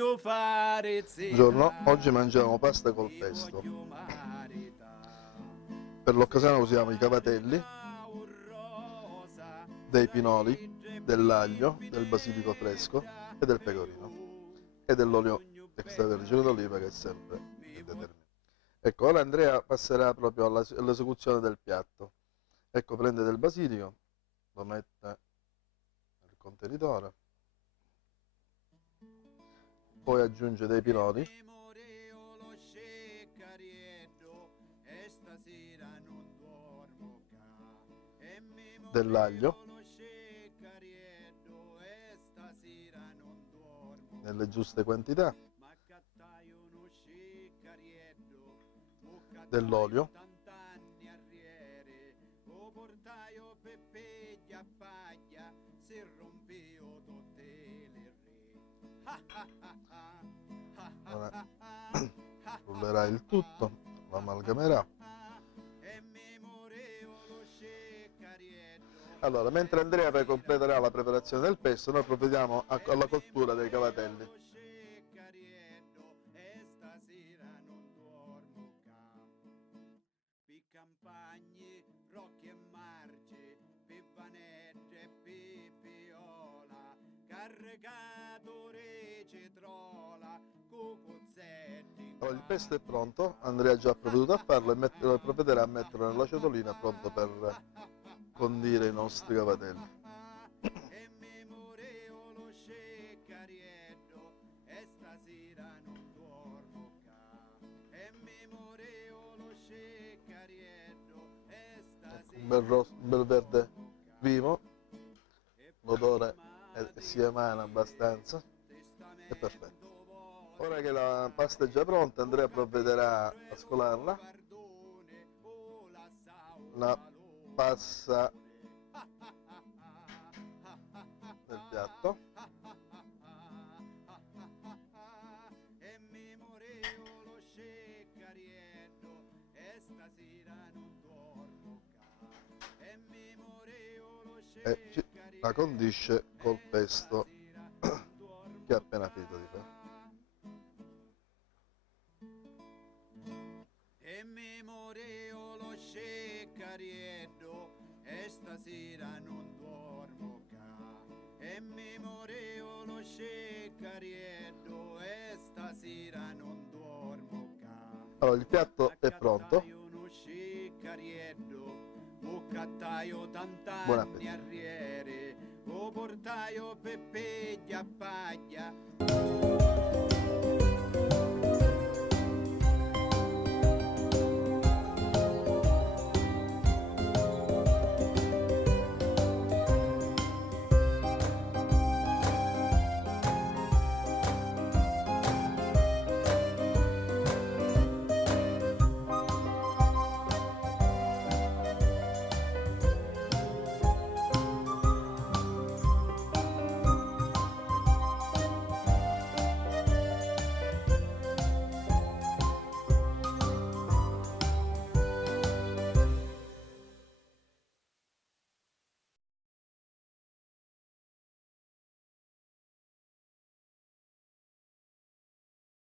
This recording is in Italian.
Buongiorno, oggi mangiamo pasta col pesto. Per l'occasione usiamo i cavatelli, dei pinoli, dell'aglio, del basilico fresco e del pecorino e dell'olio extravergine d'oliva che è sempre determinato. Ecco, ora Andrea passerà proprio all'esecuzione del piatto. Ecco, prende del basilico, lo mette nel contenitore, poi aggiunge dei pinoli, dell'aglio nelle giuste quantità, dell'olio, ora frullerà il tutto, lo amalgamerà. Allora, mentre Andrea poi completerà la preparazione del pesto, noi provvediamo alla cottura dei cavatelli. Allora, il pesto è pronto, Andrea ha già provveduto a farlo e provvederà a metterlo nella ciotolina pronto per condire i nostri cavatelli. Ecco, un bel verde vivo, l'odore si emana abbastanza, è perfetto. Ora che la pasta è già pronta, Andrea provvederà a scolarla, la passa nel piatto, e la condisce col pesto che ha appena finito di fare. Stasera non dormo ca, e memorevolo Ceccariello, e stasera non dormo ca. Allora, il piatto è pronto. Buon appetito. O portaio Peppe a paglia.